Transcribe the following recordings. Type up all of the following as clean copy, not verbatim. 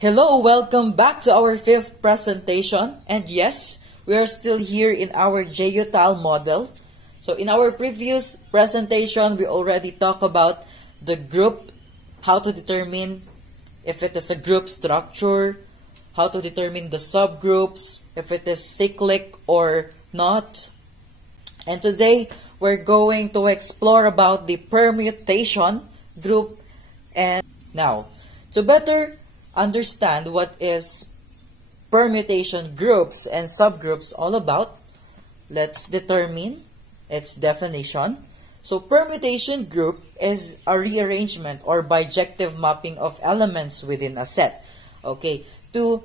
Hello, welcome back to our fifth presentation. And yes, we are still here in our GeoTile model. So in our previous presentation, we already talked about the group, how to determine if it is a group structure, how to determine the subgroups, if it is cyclic or not. And today, we're going to explore about the permutation group. And now, to better understand what is permutation groups and subgroups all about, let's determine its definition. So permutation group is a rearrangement or bijective mapping of elements within a set. Okay, to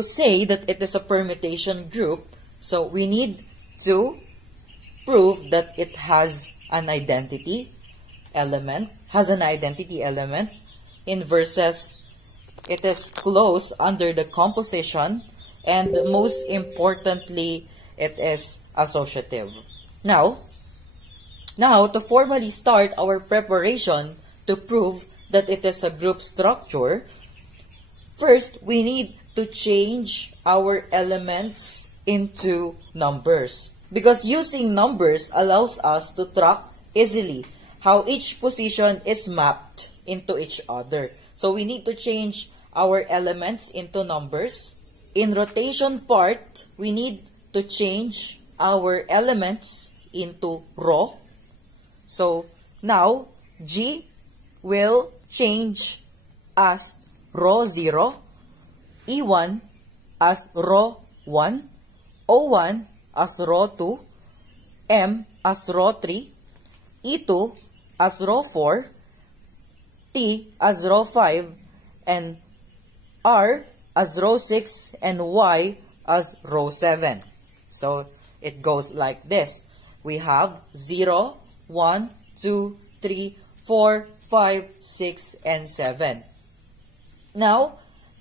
say that it is a permutation group, so we need to prove that it has an identity element, in versus it is close under the composition, and most importantly, it is associative. Now, to formally start our preparation to prove that it is a group structure, first we need to change our elements into numbers, because using numbers allows us to track easily how each position is mapped into each other. So we need to change our elements into numbers. In rotation part, we need to change our elements into row. So now G will change as row 0, E1 as row 1, O1 as row 2, M as row 3, E2 as row 4, T as row 5, and R as row 6, and Y as row 7. So it goes like this. We have 0, 1, 2, 3, 4, 5, 6, and 7. Now,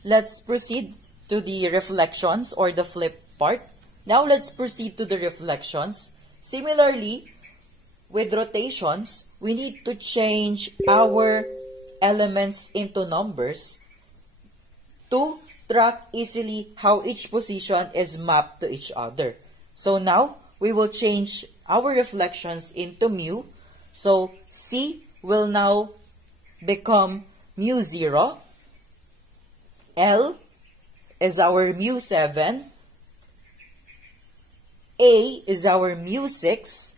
let's proceed to the reflections or the flip part. Now, let's proceed to the reflections. Similarly, with rotations, we need to change our elements into numbers to track easily how each position is mapped to each other. So now, we will change our reflections into mu. So C will now become mu 0. L is our mu 7. A is our mu 6.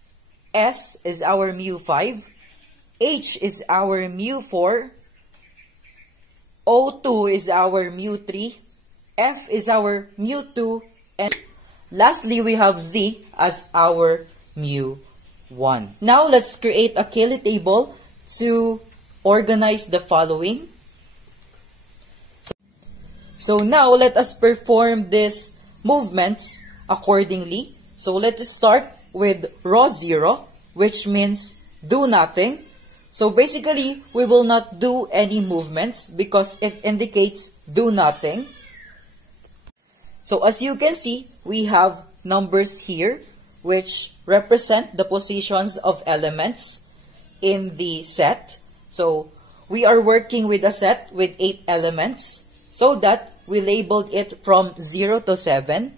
S is our mu 5. H is our mu 4. O2 is our mu 3. F is our mu 2. And lastly, we have Z as our mu 1. Now, let's create a Cayley table to organize the following. So now, let us perform these movements accordingly. So let's start with row 0, which means do nothing. So basically, we will not do any movements because it indicates do nothing. So as you can see, we have numbers here which represent the positions of elements in the set. So we are working with a set with 8 elements, so that we labeled it from 0 to 7.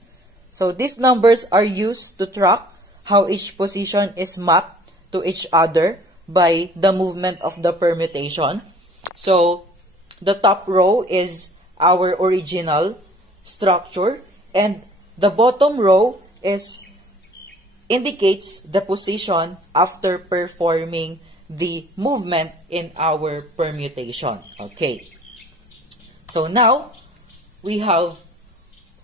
So these numbers are used to track how each position is mapped to each other by the movement of the permutation. So the top row is our original structure, and the bottom row indicates the position after performing the movement in our permutation. Okay. So now we have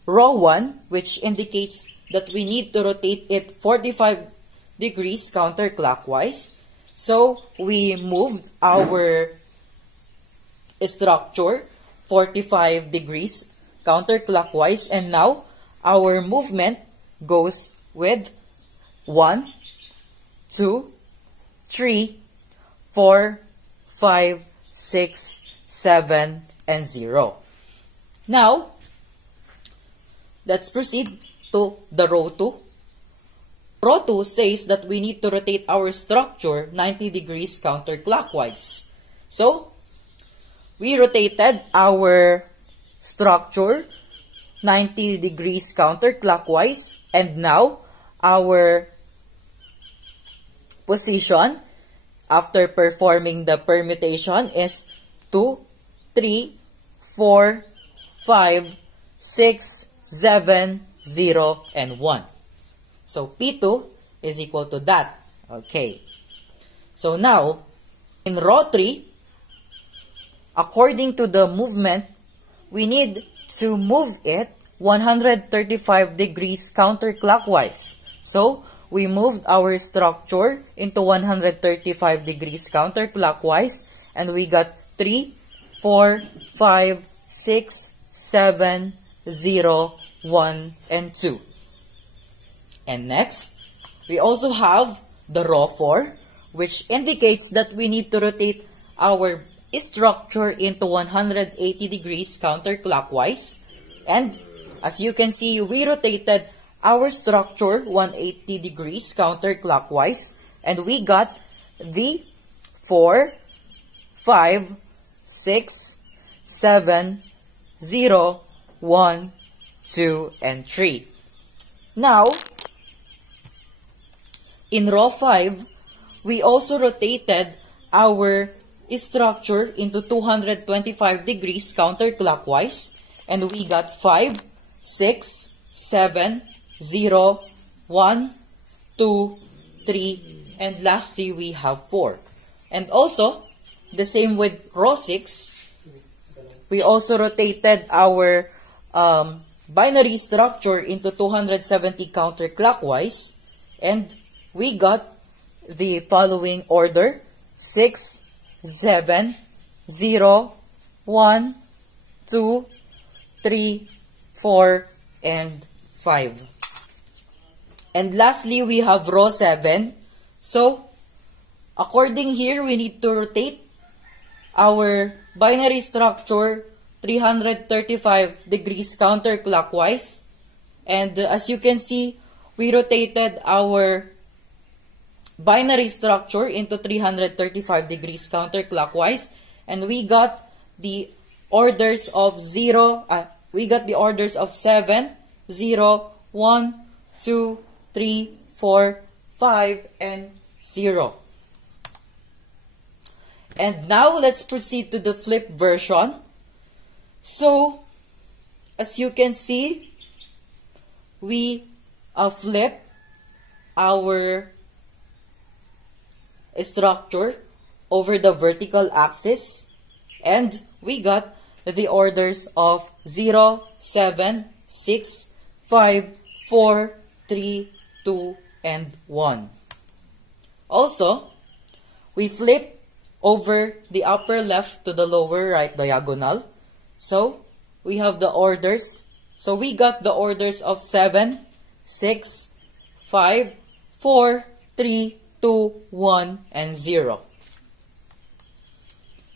row 1, which indicates that we need to rotate it 45 degrees counterclockwise. So we moved our structure 45 degrees counterclockwise, and now our movement goes with 1, 2, 3, 4, 5, 6, 7, and 0. Now, let's proceed to the row 2. Row 2 says that we need to rotate our structure 90 degrees counterclockwise. So, we rotated our structure 90 degrees counterclockwise, and now our position after performing the permutation is 2, 3, 4, 5, 6, 7, 0, and 1. So P2 is equal to that. Okay. So now, in row 3, according to the movement, we need to move it 135 degrees counterclockwise. So, we moved our structure into 135 degrees counterclockwise, and we got 3, 4, 5, 6, 7, 0, 1, and 2. And next, we also have the row 4, which indicates that we need to rotate our structure into 180 degrees counterclockwise. And as you can see, we rotated our structure 180 degrees counterclockwise, and we got the 4, 5, 6, 7, 0, 1, 2, and 3. Now, in row 5, we also rotated our structure into 225 degrees counterclockwise, and we got 5, 6, 7, 0, 1, 2, 3, and lastly we have 4. And also, the same with row 6, we also rotated our binary structure into 270 counterclockwise, and we got the following order: 6, 7, 0, 1, 2, 3, 4, and 5. And lastly, we have row 7. So, according here, we need to rotate our binary structure 335 degrees counterclockwise. And as you can see, we rotated our binary structure into 335 degrees counterclockwise, and we got the orders of 7, 0, 1, 2, 3, 4, 5, and 0. And now let's proceed to the flip version. So, as you can see, we flip our structure over the vertical axis, and we got the orders of 0, 7, 6, 5, 4, 3, 2, and 1. Also, we flip over the upper left to the lower right diagonal. So, we have the orders. So, we got the orders of 7, 6, 5, 4, 3, 2, 1, and 0.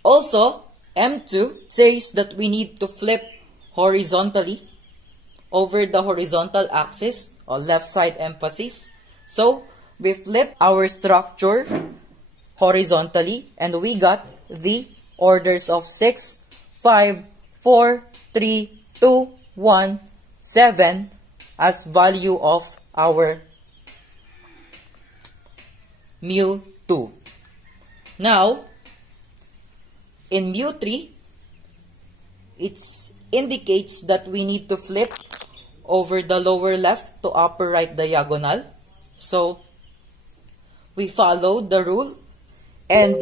Also, M2 says that we need to flip horizontally over the horizontal axis, or left side emphasis. So, we flip our structure horizontally, and we got the orders of 6, 5, 4, 3, 2, 1, 7 as value of our mu2. Now, in mu3, it indicates that we need to flip over the lower left to upper right diagonal. So, we followed the rule and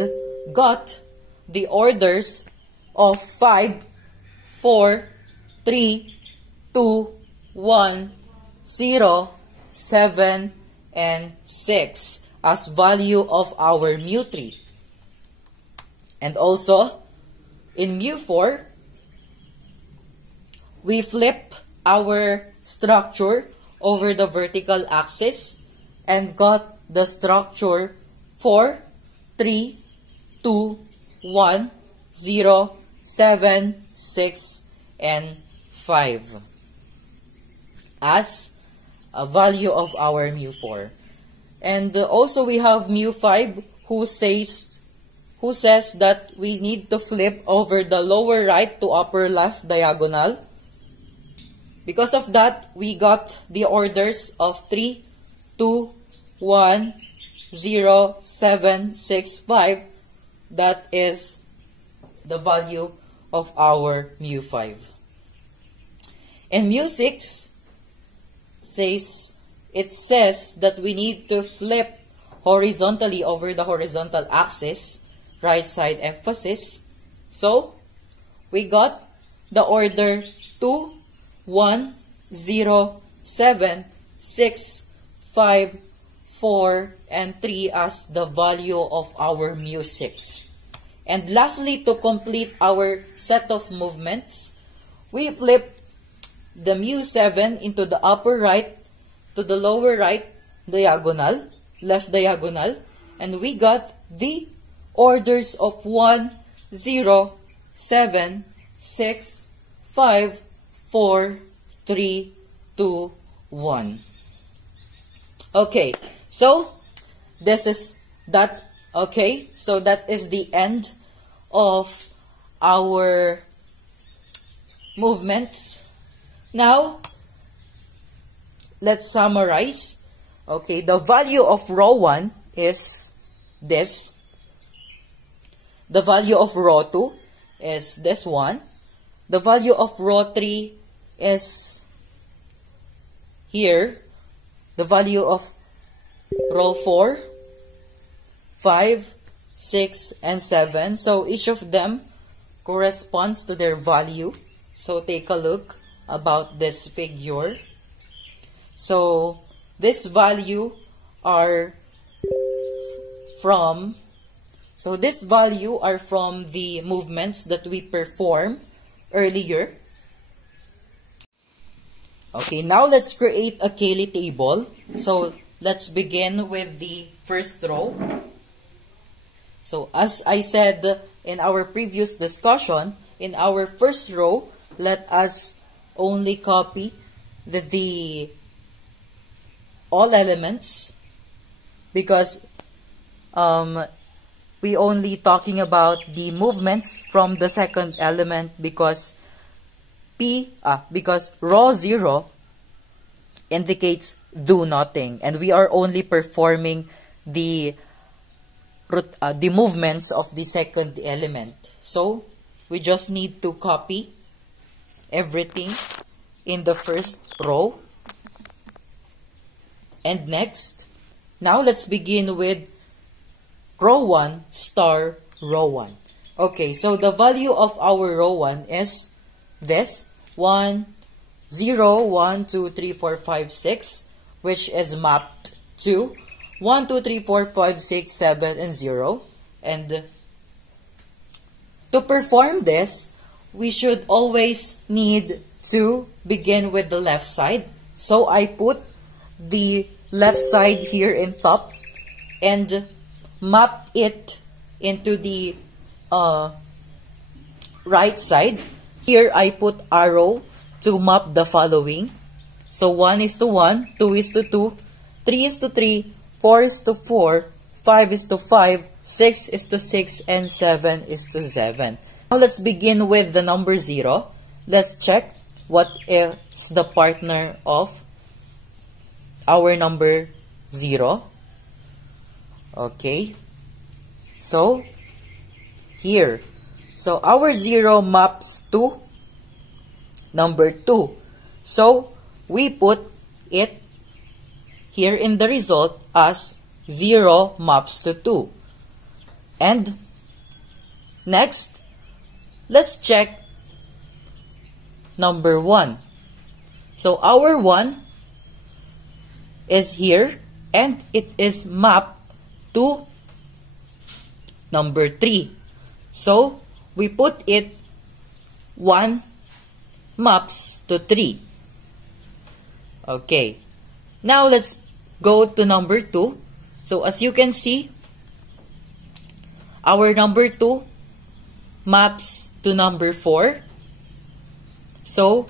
got the orders of 5, 4, 3, 2, 1, 0, 7, and 6 as value of our mu3. And also, in mu4, we flip our structure over the vertical axis and got the structure 4, 3, 2, 1, 0, 7, 6, and 5 as a value of our mu4. And also we have mu5 who says who says that we need to flip over the lower right to upper left diagonal. Because of that, we got the orders of 3, 2, 1, 0, 7, 6, 5. That is the value of our mu5. And mu6 says that we need to flip horizontally over the horizontal axis, right side emphasis. So, we got the order 2, 1, 0, 7, 6, 5, 4, and 3 as the value of our mu6. And lastly, to complete our set of movements, we flip the mu7 into the upper right to the lower right diagonal, left diagonal, and we got the orders of 1, 0, 7, 6, 5, 4, 3, 2, 1. Okay, so this is that. Okay, so that is the end of our movements. Now, let's summarize. Okay, the value of row 1 is this. The value of row 2 is this one. The value of row 3 is here. The value of row 4, 5, 6, and 7. So each of them corresponds to their value. So take a look about this figure. So this value are from the movements that we perform earlier. Okay, now let's create a Cayley table. So let's begin with the first row. So as I said in our previous discussion, in our first row, let us only copy the all elements, because we only talking about the movements from the second element, because row 0 indicates do nothing, and we are only performing the movements of the second element. So we just need to copy everything in the first row. And next, now let's begin with row 1 star row 1. Okay, so the value of our row 1 is this 1, 0, 1, 2, 3, 4, 5, 6, which is mapped to 1, 2, 3, 4, 5, 6, 7, and 0. And to perform this, we should always need to begin with the left side. So I put the left side here in top and map it into the right side. Here I put arrow to map the following. So 1 is to 1, 2 is to 2, 3 is to 3, 4 is to 4, 5 is to 5, 6 is to 6, and 7 is to 7. Now let's begin with the number 0. Let's check what is the partner of our number 0. Okay. So, here. So, our 0 maps to number 2. So, we put it here in the result as 0 maps to 2. And next, let's check number 1. So, our 1 is here and it is mapped to number 3. So, we put it 1 maps to 3. Okay. Now, let's go to number 2. So, as you can see, our number 2 maps to number 4. So,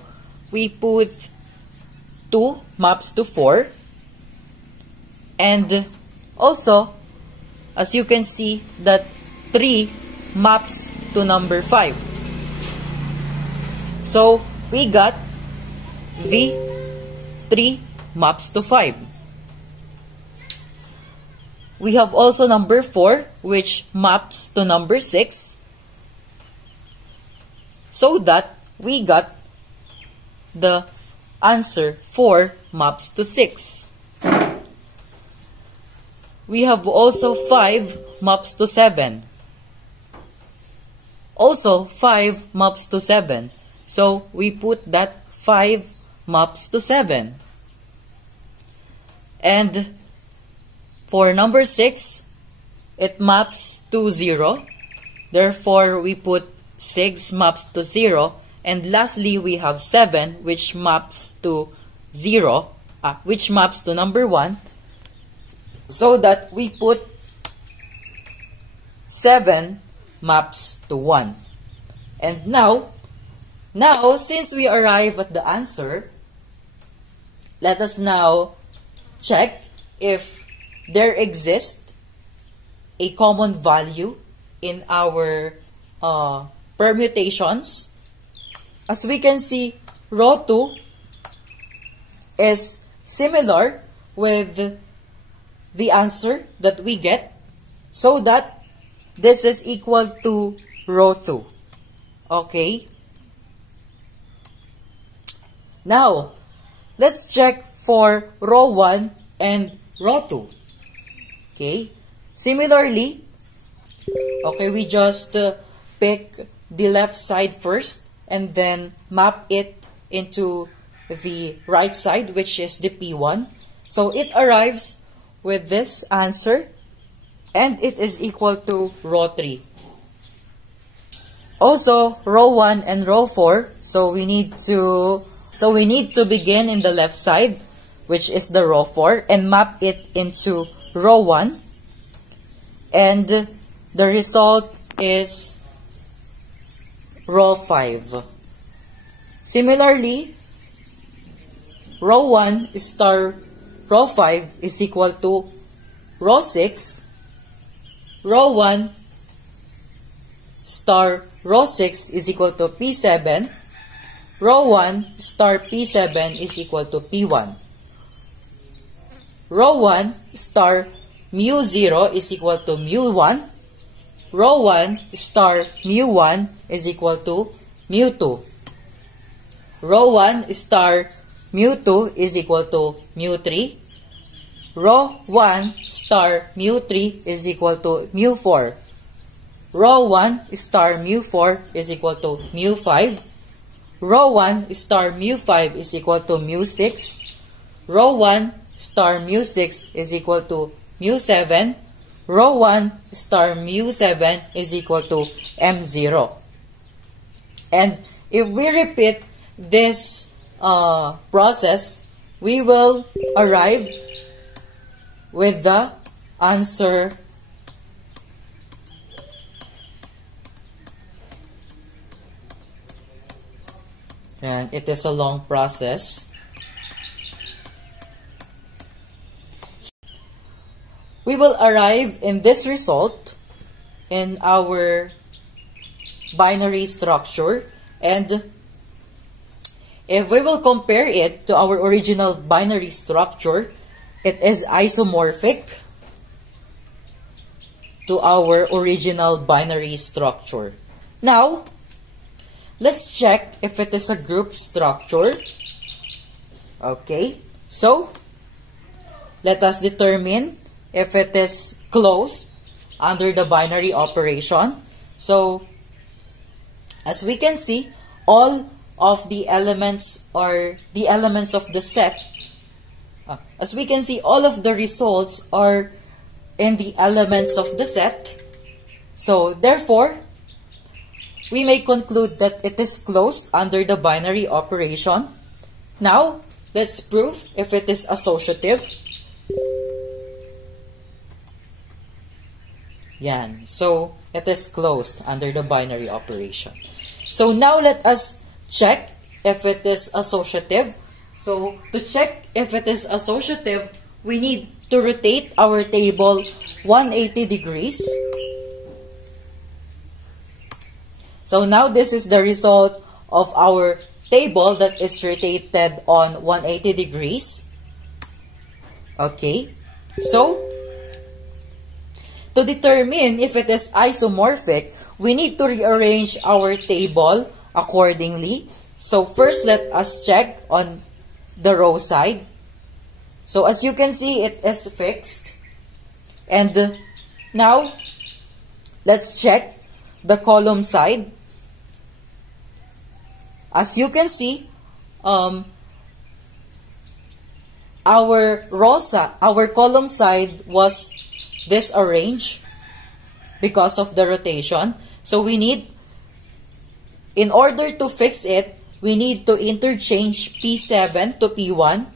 we put 2 maps to 4. And also, as you can see that 3 maps to number 5. So, we got V3 maps to 5. We have also number 4, which maps to number 6. So that we got the answer 4 maps to 6. We have also 5 maps to 7. Also 5 maps to 7. So we put that 5 maps to 7. And for number 6, it maps to 0. Therefore, we put 6 maps to 0. And lastly, we have 7, which maps to 0, which maps to number 1. So that we put 7 maps to 1. And now, since we arrive at the answer, let us now check if there exists a common value in our permutations. As we can see, row 2 is similar with the answer that we get, so that this is equal to row 2. Okay? Now, let's check for row 1 and row 2. Okay? Similarly, okay, we just pick the left side first and then map it into the right side, which is the P1. So it arrives with this answer, and it is equal to row 3. Also, row 1 and row 4, so we need to begin in the left side, which is the row 4, and map it into row 1. And the result is row 5. Similarly, row 1 star row 5 is equal to row 6. Row 1 star row 6 is equal to P7. Row 1 star P7 is equal to P1. Row 1 star mu 0 is equal to mu 1. Row 1 star mu 1 is equal to mu 2. Row 1 star mu 2 is equal to mu 3. Row 1 star mu 3 is equal to mu 4. Row 1 star mu 4 is equal to mu 5. Row 1 star mu 5 is equal to mu 6. Row 1 star mu 6 is equal to mu 7. Row 1 star mu 7 is equal to M0. And if we repeat this process, we will arrive with the answer and it is a long process. We will arrive in this result in our binary structure, and if we will compare it to our original binary structure, it is isomorphic to our original binary structure. Now, let's check if it is a group structure. Okay, so let us determine if it is closed under the binary operation. So, as we can see, all of the elements are the elements of the set. As we can see, all of the results are in the elements of the set. So, therefore, we may conclude that it is closed under the binary operation. Now, let's prove if it is associative. Yan. So, it is closed under the binary operation. So, now let us check if it is associative. So, to check if it is associative, we need to rotate our table 180 degrees. So now this is the result of our table that is rotated on 180 degrees. Okay. So, to determine if it is isomorphic, we need to rearrange our table accordingly. So first, let us check on the row side. So as you can see, it is fixed. And now, let's check the column side. As you can see, our column side was disarranged because of the rotation. So in order to fix it, we need to interchange P7 to P1,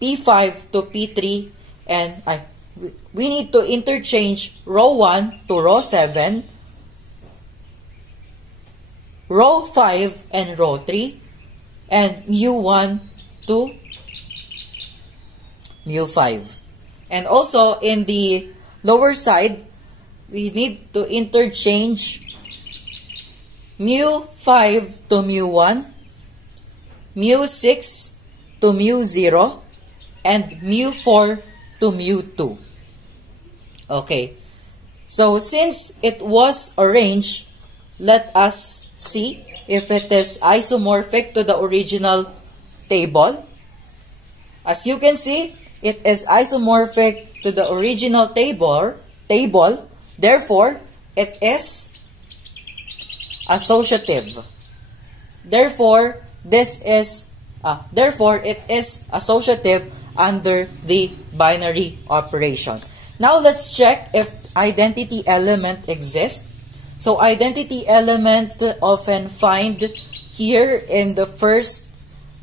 P5 to P3, and we need to interchange row 1 to row 7, row 5 and row 3, and mu1 to mu5. And also in the lower side, we need to interchange mu5 to mu1, mu6 to mu0, and mu4 to mu2. Okay, so since it was arranged, let us see if it is isomorphic to the original table. As you can see, it is isomorphic to the original table. Therefore, it is associative. Therefore, it is associative under the binary operation. Now, let's check if identity element exists. So, identity element often find here in the first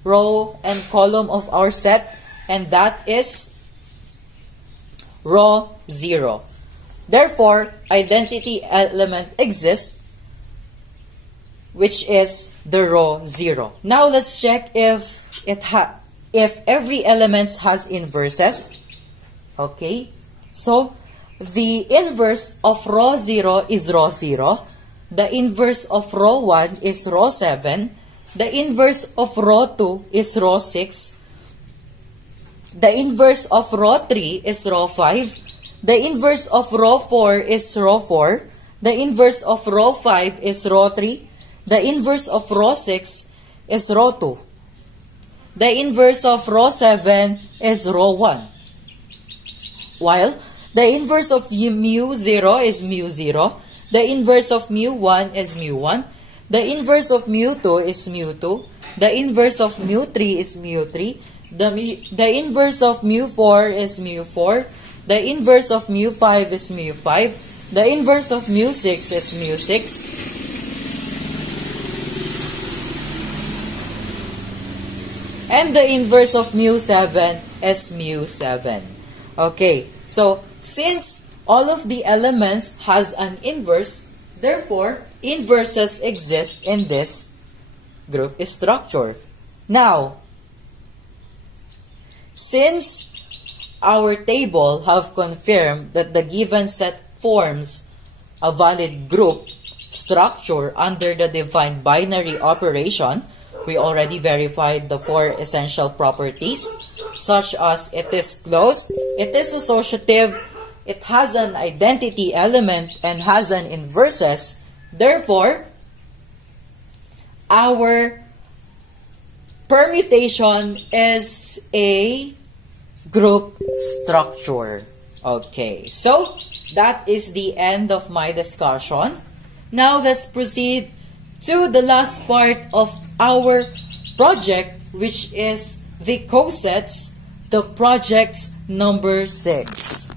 row and column of our set, and that is row 0. Therefore, identity element exists, which is the row 0. Now, let's check if every element has inverses. Okay, so the inverse of row 0 is row 0. The inverse of row 1 is row 7. The inverse of row 2 is row 6. The inverse of row 3 is row 5. The inverse of row 4 is row 4. The inverse of row 5 is row 3. The inverse of row 6 is row 2. The inverse of row 7 is row 1. While the inverse of mu0 is mu0. The inverse of mu1 is mu1. The inverse of mu2 is mu2. The inverse of mu3 is mu3. The inverse of mu4 is mu4. The inverse of mu5 is mu5. The inverse of mu6 is mu6. And the inverse of mu7 is mu7. Okay, so since all of the elements has an inverse, therefore, inverses exist in this group structure. Now, since our table have confirmed that the given set forms a valid group structure under the defined binary operation, we already verified the 4 essential properties, such as it is closed, it is associative, it has an identity element, and has an inverses. Therefore, our permutation is a group structure. Okay, so that is the end of my discussion. Now let's proceed to the last part of our project, which is the cosets, the project's number 6.